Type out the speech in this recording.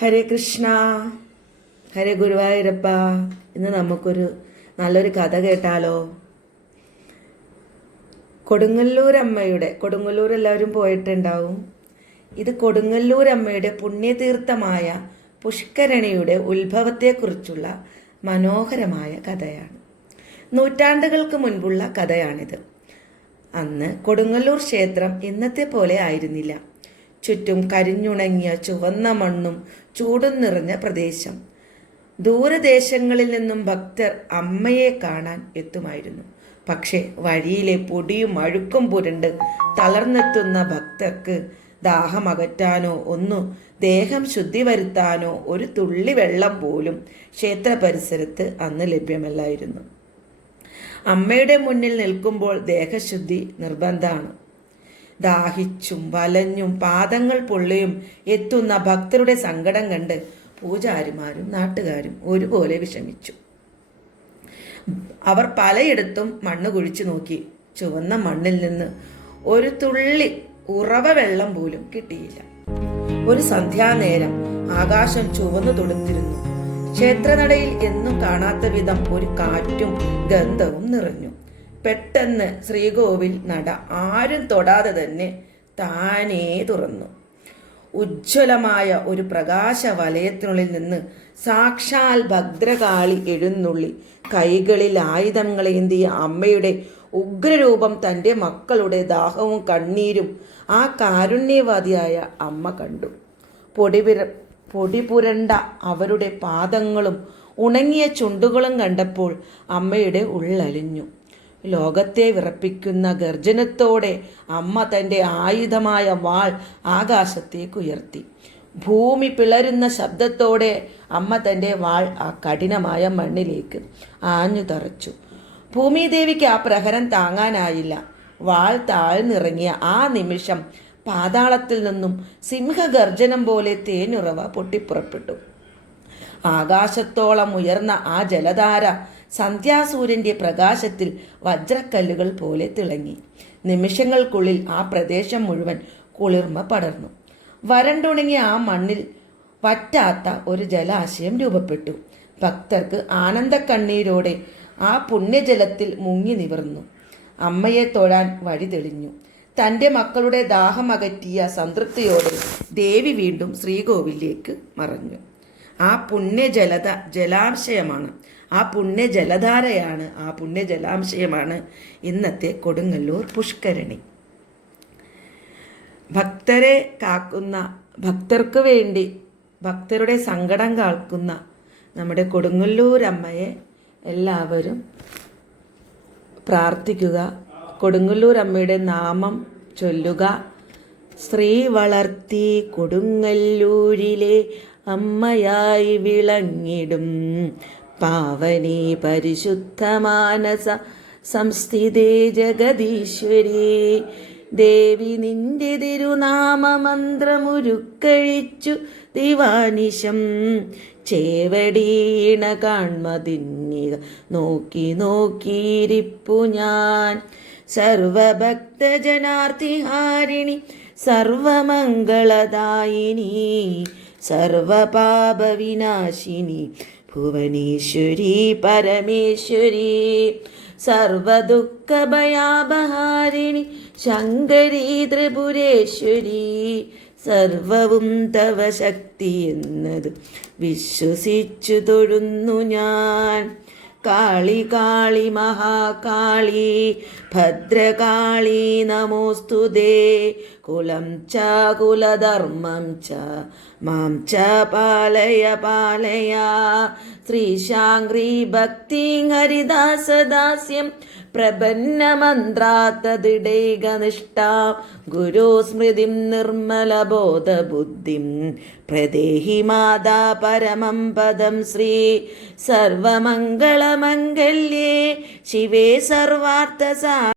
ഹരേ കൃഷ്ണ ഹരേ ഗുരുവായൂരപ്പ ഇന്ന് നമുക്കൊരു നല്ലൊരു കഥ കേട്ടാലോ? കൊടുങ്ങല്ലൂർ അമ്മയുടെ കൊടുങ്ങല്ലൂർ എല്ലാവരും പോയിട്ടുണ്ടാവും. ഇത് കൊടുങ്ങല്ലൂർ അമ്മയുടെ പുണ്യതീർത്ഥമായ പുഷ്കരണിയുടെ ഉത്ഭവത്തെക്കുറിച്ചുള്ള മനോഹരമായ കഥയാണ്. നൂറ്റാണ്ടുകൾക്ക് മുൻപുള്ള കഥയാണിത്. അന്ന് കൊടുങ്ങല്ലൂർ ക്ഷേത്രം ഇന്നത്തെ പോലെ ആയിരുന്നില്ല. ചുറ്റും കരിഞ്ഞുണങ്ങിയ ചുവന്ന മണ്ണും ചൂടും നിറഞ്ഞ പ്രദേശം. ദൂരദേശങ്ങളിൽ നിന്നും ഭക്തർ അമ്മയെ കാണാൻ എത്തുമായിരുന്നു. പക്ഷേ വഴിയിലെ പൊടിയും അഴുക്കും പുരണ്ട് തളർന്നെത്തുന്ന ഭക്തർക്ക് ദാഹമകറ്റാനോ ഒന്നു ദേഹം ശുദ്ധി വരുത്താനോ ഒരു തുള്ളി വെള്ളം പോലും ക്ഷേത്ര പരിസരത്ത് അന്ന് ലഭ്യമല്ലായിരുന്നു. അമ്മയുടെ മുന്നിൽ നിൽക്കുമ്പോൾ ദേഹശുദ്ധി നിർബന്ധമാണ്. ദാഹിച്ചും വലഞ്ഞും പാദങ്ങൾ പൊള്ളിയും എത്തുന്ന ഭക്തരുടെ സങ്കടം കണ്ട് പൂജാരിമാരും നാട്ടുകാരും ഒരുപോലെ വിഷമിച്ചു. അവർ പലയിടത്തും മണ്ണ് കുഴിച്ചു നോക്കി. ചുവന്ന മണ്ണിൽ നിന്ന് ഒരു തുള്ളി ഉറവ വെള്ളം പോലും കിട്ടിയില്ല. ഒരു സന്ധ്യാനേരം ആകാശം ചുവന്നു തുളുത്തിരുന്നു. ക്ഷേത്രനടയിൽ എന്നും കാണാത്ത വിധം ഒരു കാറ്റും ഗന്ധവും നിറഞ്ഞു. പെട്ടെന്ന് ശ്രീകോവിൽ നട ആരും തൊടാതെ തന്നെ താനേ തുറന്നു. ഉജ്ജ്വലമായ ഒരു പ്രകാശ വലയത്തിനുള്ളിൽ നിന്ന് സാക്ഷാൽ ഭദ്രകാളി എഴുന്നള്ളി കൈകളിൽ ആയുധങ്ങളേന്തിയ അമ്മയുടെ ഉഗ്രരൂപം തന്റെ മക്കളുടെ ദാഹവും കണ്ണീരും ആ കാരുണ്യവാദിയായ അമ്മ കണ്ടു. പൊടിപിര പൊടിപുരണ്ട അവരുടെ പാദങ്ങളും ഉണങ്ങിയ ചുണ്ടുകളും കണ്ടപ്പോൾ അമ്മയുടെ ഉള്ളലിഞ്ഞു. ലോകത്തെ വിറപ്പിക്കുന്ന ഗർജനത്തോടെ അമ്മ തന്റെ ആയുധമായ വാൾ ആകാശത്തേക്ക് ഉയർത്തി. ഭൂമി പിളരുന്ന ശബ്ദത്തോടെ അമ്മ തന്റെ വാൾ ആ കഠിനമായ മണ്ണിലേക്ക് ആഞ്ഞു തറച്ചു. ഭൂമിദേവിക്ക് ആ പ്രഹരം താങ്ങാനായില്ല. വാൾ താഴ്ന്നിറങ്ങിയ ആ നിമിഷം പാതാളത്തിൽ നിന്നും സിംഹഗർജനം പോലെ തേനുറവ പൊട്ടിപ്പുറപ്പെട്ടു. ആകാശത്തോളം ഉയർന്ന ആ ജലധാര സന്ധ്യാസൂര്യന്റെ പ്രകാശത്തിൽ വജ്രക്കല്ലുകൾ പോലെ തിളങ്ങി. നിമിഷങ്ങൾക്കുള്ളിൽ ആ പ്രദേശം മുഴുവൻ കുളിർമ പടർന്നു. വരണ്ടുണങ്ങിയ ആ മണ്ണിൽ വറ്റാത്ത ഒരു ജലാശയം രൂപപ്പെട്ടു. ഭക്തർക്ക് ആനന്ദക്കണ്ണീരോടെ ആ പുണ്യജലത്തിൽ മുങ്ങി നിവർന്നു. അമ്മയെ തൊഴാൻ വഴി തെളിഞ്ഞു. തന്റെ മക്കളുടെ ദാഹമകറ്റിയ സംതൃപ്തിയോടെ ദേവി വീണ്ടും ശ്രീകോവിലേക്ക് മറഞ്ഞു. ആ പുണ്യജലത ജലാംശയമാണ്. ആ പുണ്യജലധാരയാണ് ആ പുണ്യജലാംശയമാണ് ഇന്നത്തെ കൊടുങ്ങല്ലൂർ പുഷ്കരണി. ഭക്തരെ കാക്കുന്ന ഭക്തർക്ക് വേണ്ടി ഭക്തരുടെ സങ്കടം കാക്കുന്ന നമ്മുടെ കൊടുങ്ങല്ലൂരമ്മയെ എല്ലാവരും പ്രാർത്ഥിക്കുക. കൊടുങ്ങല്ലൂരമ്മയുടെ നാമം ചൊല്ലുക. സ്ത്രീ വളർത്തി കൊടുങ്ങല്ലൂരിലെ അമ്മയായി വിളങ്ങിടും. പാവനി പരിശുദ്ധ മാനസ സംസ്ഥിതേ ജഗദീശ്വരി. ദേവി നിന്റെ തിരുനാമമന്ത്രമുരുക്കഴിച്ചു ദിവാനിശം. ചേവടീണ കാൺമതിന്നിക നോക്കി നോക്കിയിരിപ്പു ഞാൻ. സർവഭക്തജനാർത്തിഹാരിണി സർവമംഗളദായിനി. സർവപാപവിനാശിനി ഭുവനേശ്വരി പരമേശ്വരി. സർവദുഃഖഭയാപഹാരിണി ശങ്കരി ത്രിപുരേശ്വരി. സർവവും തവ ശക്തി എന്നത് വിശ്വസിച്ചു തൊഴുന്നു ഞാൻ. കാളി കാളി മഹാകാളി ഭദ്രകാളി നമോസ്തുതേ കുലം ച കുലധർമ്മം ച മാം ച പാലയ പാലയ. ശ്രീശാങ്ക്രീ ഭക്തി ഹരിദാസദാസ്യം പ്രപന്നമന്ത്രാത്തതിടൈകനിഷ്ഠാം ഗുരുസ്മൃതിം നിർമ്മലബോധബുദ്ധിം പ്രദേഹി മാതാ പരമം പദം ശ്രീ സർവമംഗളമംഗല്യേ. ശിവേ സർവാർത്ഥസാ